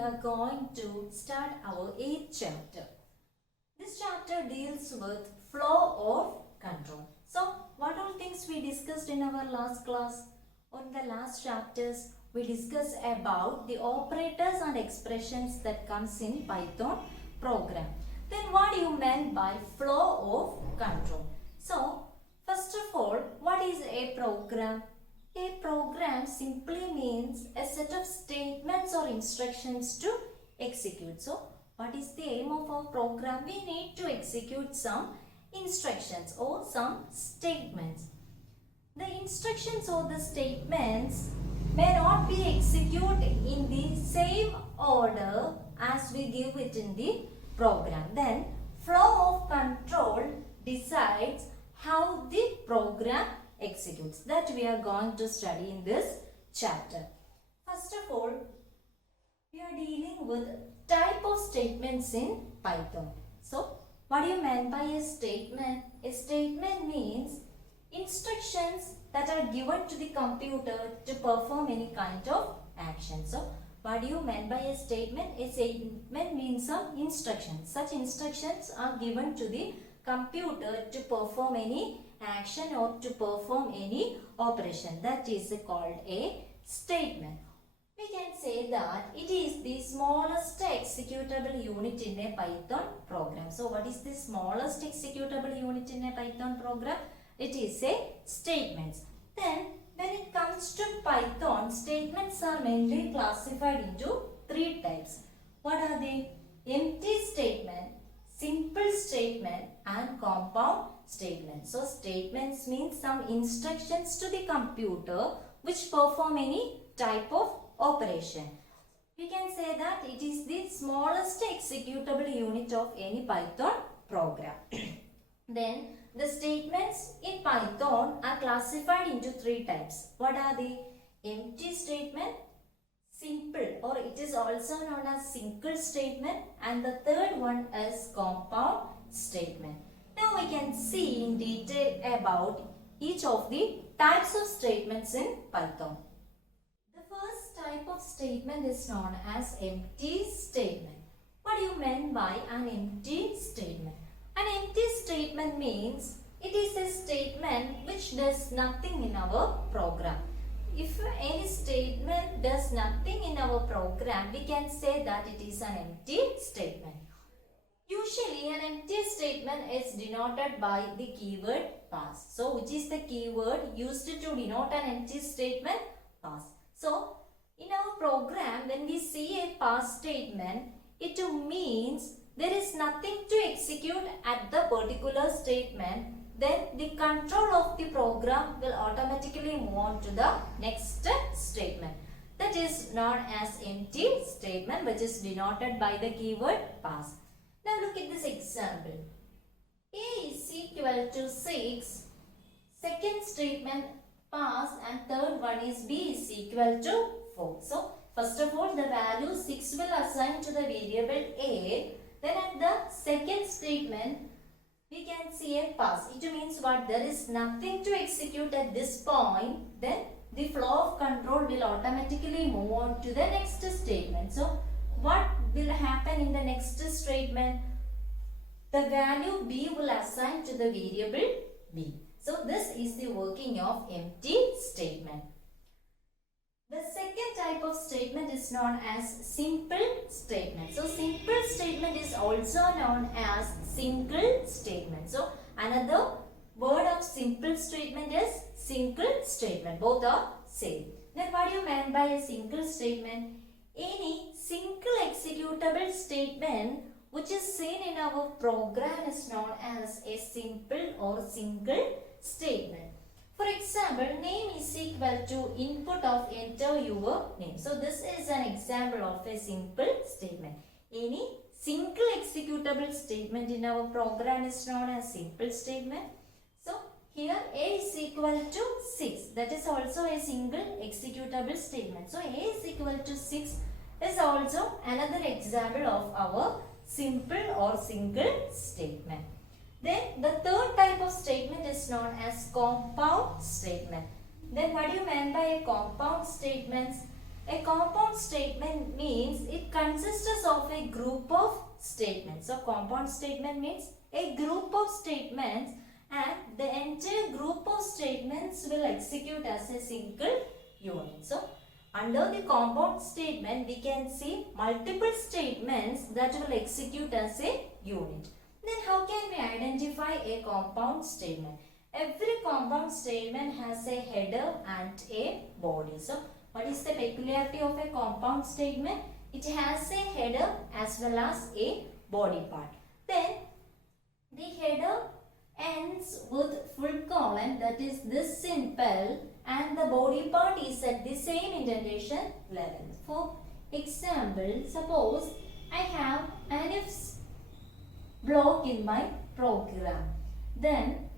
are going to start our 8th chapter. This chapter deals with flow of control. So, what all things we discussed in our last class? On the last chapters, we discussed about the operators and expressions that comes in Python program. Then what you meant by flow of control? So, first of all, what is a program? A program simply means a set of statements or instructions to execute. So, what is the aim of our program? We need to execute some instructions or some statements. The instructions or the statements may not be executed in the same order as we give it in the program. Then, flow of control decides how the program executes. That we are going to study in this chapter. First of all, we are dealing with type of statements in Python. So, what do you mean by a statement? A statement means instructions that are given to the computer to perform any kind of action. So, what do you mean by a statement? A statement means some instructions. Such instructions are given to the computer to perform any action or to perform any operation. That is called a statement. We can say that it is the smallest executable unit in a Python program. So, what is the smallest executable unit in a Python program? It is a statements. Then, when it comes to Python, statements are mainly classified into three types. What are they? Empty statement, simple statement and compound statement. So, statements means some instructions to the computer which perform any type of operation. We can say that it is the smallest executable unit of any Python program. Then, the statements in Python are classified into three types. What are they? Empty statement, simple, or it is also known as single statement, and the third one is compound statement. Now we can see in detail about each of the types of statements in Python. The first type of statement is known as empty statement. What do you mean by an empty statement? An empty statement means it is a statement which does nothing in our program. If any statement does nothing in our program, we can say that it is an empty statement. Usually, an empty statement is denoted by the keyword pass. So, which is the keyword used to denote an empty statement? Pass. So, in our program, when we see a pass statement, it means there is nothing to execute at the particular statement. Then the control of the program will automatically move on to the next statement. That is known as empty statement, which is denoted by the keyword pass. Now look at this example. A is equal to 6. Second statement pass and third one is B is equal to 4. So first of all the value 6 will assign to the variable A. Then at the second statement we can see a pass. It means what? There is nothing to execute at this point. Then the flow of control will automatically move on to the next statement. So what will happen in the next statement? The value B will assign to the variable B. So this is the working of empty statement. The second type of statement is known as simple statement. So simple statement is also known as single statement. So another word of simple statement is single statement. Both are same. Then what do you mean by a single statement? Any single executable statement which is seen in our program is known as a simple or single statement. For example, name is equal to input of enter your name. So this is an example of a simple statement. Any single executable statement in our program is known as simple statement. So here A is equal to 6. That is also a single executable statement. So A is equal to 6 is also another example of our simple or single statement. Then the third type of statement is known as compound statement. Then what do you mean by a compound statement? A compound statement means it consists of a group of statements. So compound statement means a group of statements, and the entire group of statements will execute as a single unit. So under the compound statement, we can see multiple statements that will execute as a unit. Then how can we identify a compound statement? Every compound statement has a header and a body. So what is the peculiarity of a compound statement? It has a header as well as a body part. Then the header ends with full colon, that is this simple, and the body part is at the same indentation level. For example, suppose I have an if block in my program. Then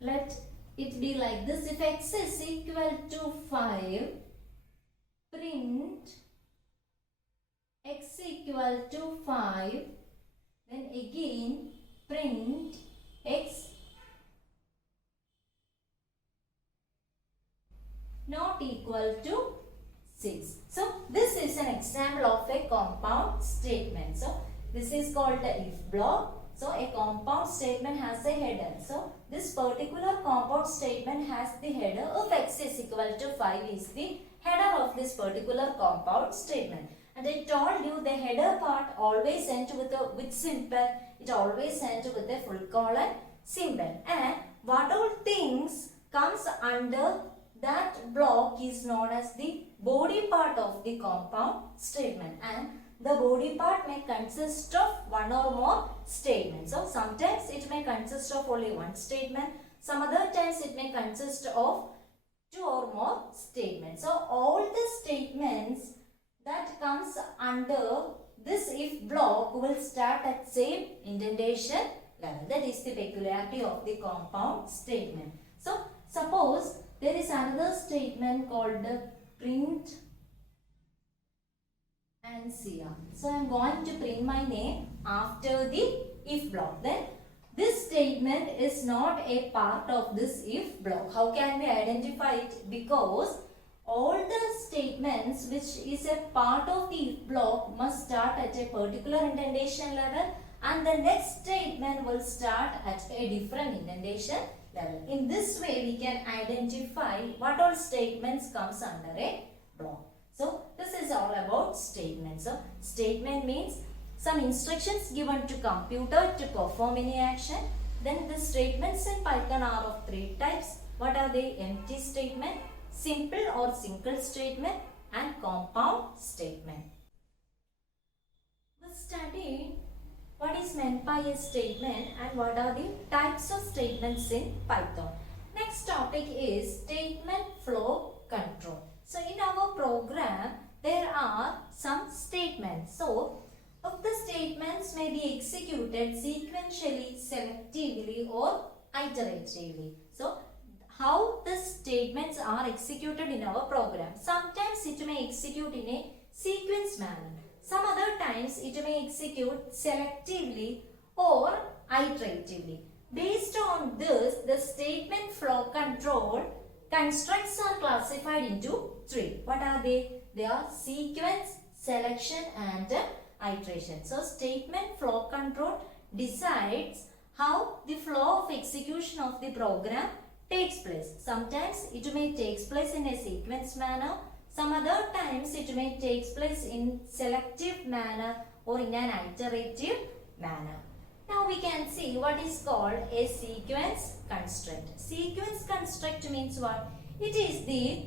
let it be like this. If x is equal to 5, print x equal to 5, then again print x not equal to 6. So this is an example of a compound statement. So this is called the if block. So a compound statement has a header. So this particular compound statement has the header of x is equal to 5 is the header of this particular compound statement. And I told you the header part always ends with symbol. It always ends with a full colon symbol. And what all things comes under that block is known as the body part of the compound statement. And the body part may consist of one or more statements. So sometimes it may consist of only one statement. Some other times it may consist of two or more statements. So all the statements that comes under this if block will start at same indentation level. That is the peculiarity of the compound statement. So suppose there is another statement called print ANSIA. So I am going to print my name after the if block. Then this statement is not a part of this if block. How can we identify it? Because all the statements which is a part of the if block must start at a particular indentation level, and the next statement will start at a different indentation level. In this way we can identify what all statements comes under a block. So this is all about statements. So statement means some instructions given to computer to perform any action. Then the statements in Python are of three types. What are they? Empty statement, simple or single statement, and compound statement. We studied what is meant by a statement and what are the types of statements in Python. Next topic is statement flow control. So in our program there are some statements. So of the statements may be executed sequentially, selectively or iteratively. So how the statements are executed in our program. Sometimes it may execute in a sequence manner. Some other times it may execute selectively or iteratively. Based on this, the statement flow control constructs are classified into three. What are they? They are sequence, selection and iteration. So statement flow control decides how the flow of execution of the program takes place. Sometimes it may take place in a sequence manner. Some other times it may take place in selective manner or in an iterative manner. Now we can see what is called a sequence construct. Sequence construct means what? It is the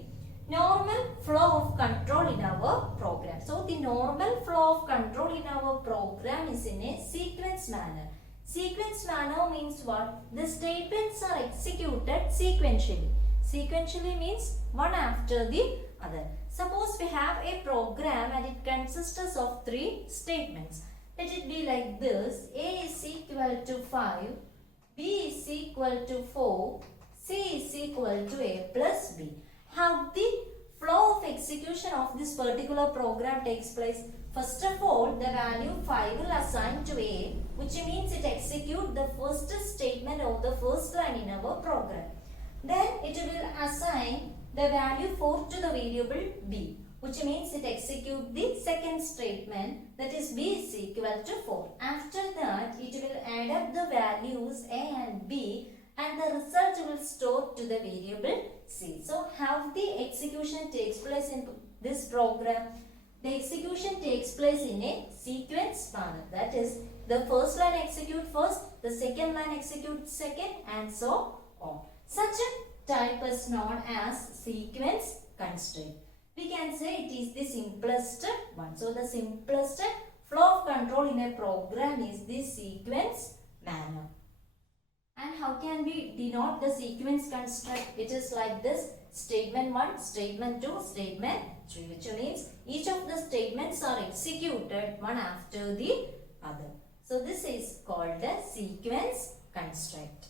normal flow of control in our program. So the normal flow of control in our program is in a sequence manner. Sequence manner means what? The statements are executed sequentially. Sequentially means one after the other. Suppose we have a program and it consists of three statements. Let it be like this. A is equal to 5, B is equal to 4, C is equal to A plus B. How the flow of execution of this particular program takes place? First of all, the value 5 will assign to A, which means it executes the first statement of the first line in our program. Then it will assign the value 4 to the variable B. which means it executes the second statement, that is b is equal to 4. After that, it will add up the values a and b and the result will store to the variable c. So how the execution takes place in this program? The execution takes place in a sequence manner. That is, the first line execute first, the second line execute second, and so on. Such a type is known as sequence constraint. We can say it is the simplest one. So the simplest flow of control in a program is the sequence manner. And how can we denote the sequence construct? It is like this: statement 1, statement 2, statement 3, which means each of the statements are executed one after the other. So this is called the sequence construct.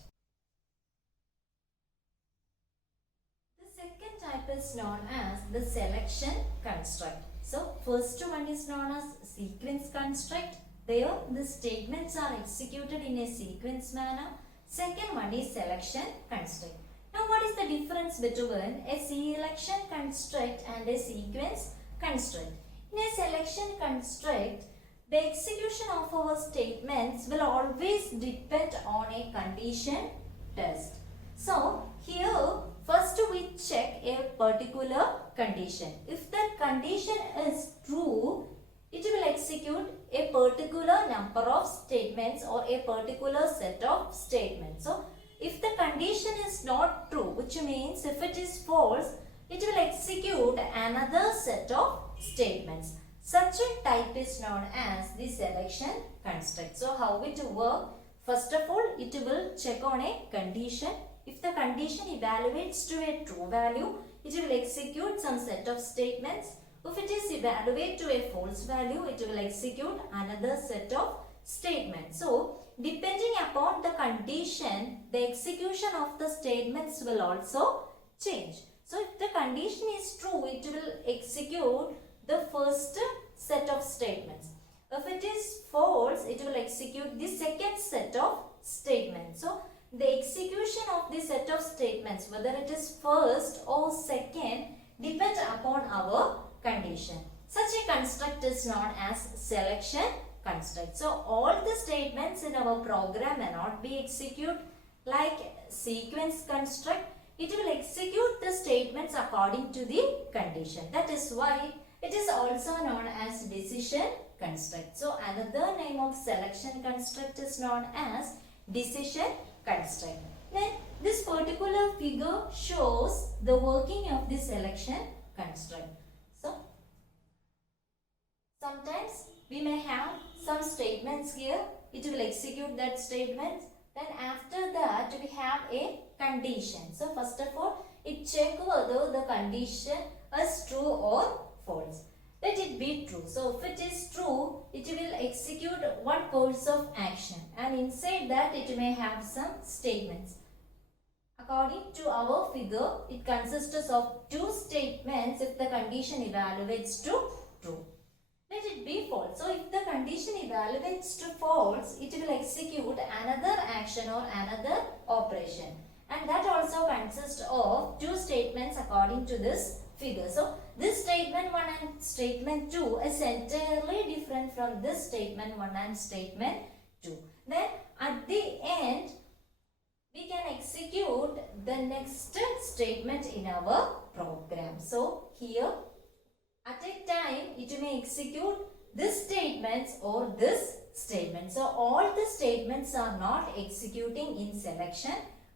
The second type is known as the selection construct. So first one is known as sequence construct. There the statements are executed in a sequence manner. Second one is selection construct. Now what is the difference between a selection construct and a sequence construct? In a selection construct, the execution of our statements will always depend on a condition test. So here first we check a particular condition. If that condition is true, it will execute a particular number of statements or a particular set of statements. So if the condition is not true, which means if it is false, it will execute another set of statements. Such a type is known as the selection construct. So how it will work? First of all, it will check on a condition. If the condition evaluates to a true value, it will execute some set of statements. If it is evaluated to a false value, it will execute another set of statements. So depending upon the condition, the execution of the statements will also change. So if the condition is true, it will execute the first set of statements. If it is false, it will execute the second set of statements. So the execution of the set of statements, whether it is first or second, depends upon our condition. Such a construct is known as selection construct. So all the statements in our program may not be executed like sequence construct. It will execute the statements according to the condition. That is why it is also known as decision construct. So another name of selection construct is known as decision construct. Then this particular figure shows the working of the selection construct. So sometimes we may have some statements here. It will execute that statement. Then after that we have a condition. So first of all, it checks whether the condition is true or false. Let it be true. So if it is true, it will execute one course of action, and inside that it may have some statements. According to our figure, it consists of two statements if the condition evaluates to true. Let it be false. So if the condition evaluates to false, it will execute another action or another operation. And that also consists of two statements according to this figure. So this statement 1 and statement 2 is entirely different from this statement 1 and statement 2. Then at the end, we can execute the next statement in our program. So here at a time it may execute this statement or this statement. So all the statements are not executing in selection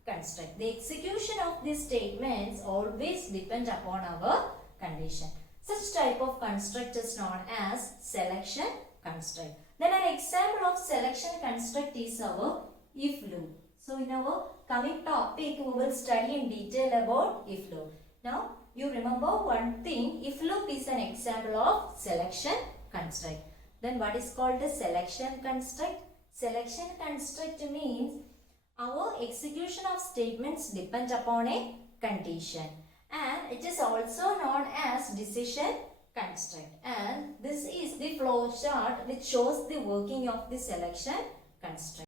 construct. The execution of these statements always depend upon our condition. Such type of construct is known as selection construct. Then an example of selection construct is our if loop. So in our coming topic, we will study in detail about if loop. Now you remember one thing, if loop is an example of selection construct. Then what is called a selection construct? Selection construct means our execution of statements depend upon a condition, and it is also known as decision construct. And this is the flow chart which shows the working of the selection construct.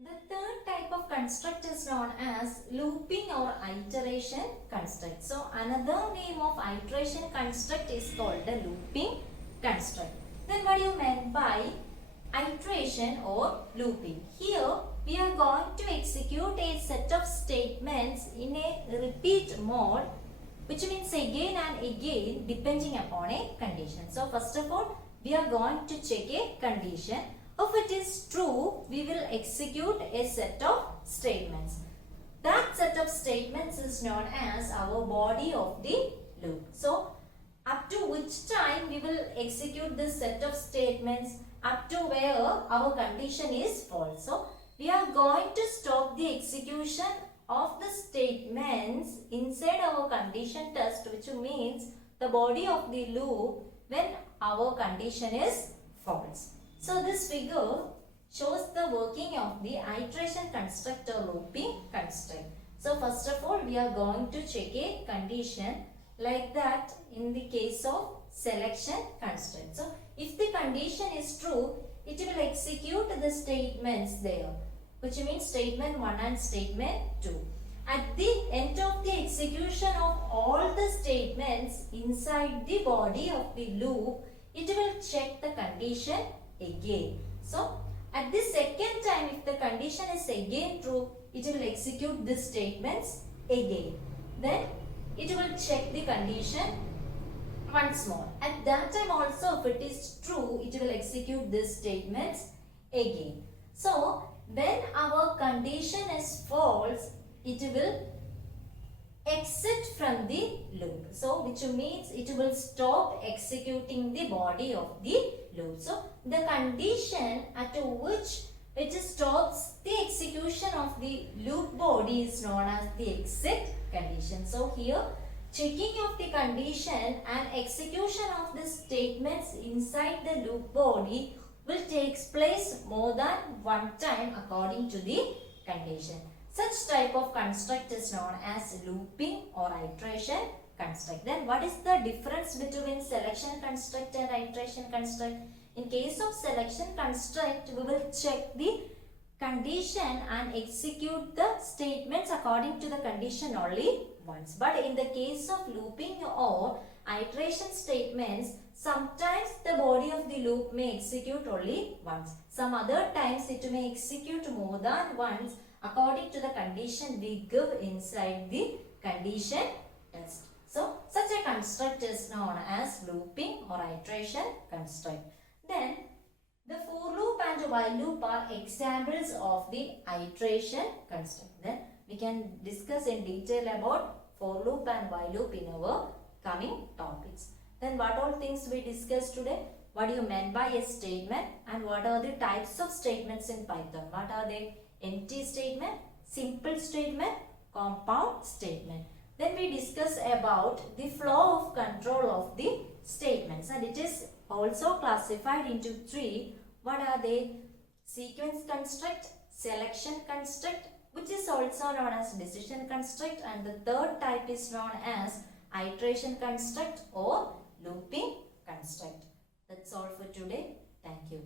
The third type of construct is known as looping or iteration construct. So another name of iteration construct is called the looping construct. Then what do you mean by iteration or looping? Here we are going to execute a set of statements in a repeat mode, which means again and again depending upon a condition. So first of all, we are going to check a condition. If it is true, we will execute a set of statements. That set of statements is known as our body of the loop. So up to which time we will execute this set of statements, up to where our condition is false. So we are going to stop the execution of the statements inside our condition test, which means the body of the loop, when our condition is false. So this figure shows the working of the iteration construct or looping construct. So first of all, we are going to check a condition like that in the case of selection construct. So if the condition is true, it will execute the statements there, which means statement 1 and statement 2. At the end of the execution of all the statements inside the body of the loop, it will check the condition again. So at the second time, if the condition is again true, it will execute the statements again. Then it will check the condition once more. At that time also, if it is true, it will execute these statements again. So when our condition is false, it will exit from the loop. So which means it will stop executing the body of the loop. So the condition at which it stops the execution of the loop body is known as the exit condition. So here checking of the condition and execution of the statements inside the loop body will take place more than one time according to the condition. Such type of construct is known as looping or iteration construct. Then what is the difference between selection construct and iteration construct? In case of selection construct, we will check the condition and execute the statements according to the condition only once. But in the case of looping or iteration statements, sometimes the body of the loop may execute only once. Some other times it may execute more than once according to the condition we give inside the condition test. So such a construct is known as looping or iteration construct. Then the for loop and while loop are examples of the iteration construct. Then we can discuss in detail about for loop and while loop in our coming topics. Then what all things we discussed today? What do you mean by a statement and what are the types of statements in Python? What are they? Empty statement, simple statement, compound statement. Then we discuss about the flow of control of the statements, and it is also classified into three. What are they? Sequence construct, selection construct, which is also known as decision construct, and the third type is known as iteration construct or looping construct. That's all for today. Thank you.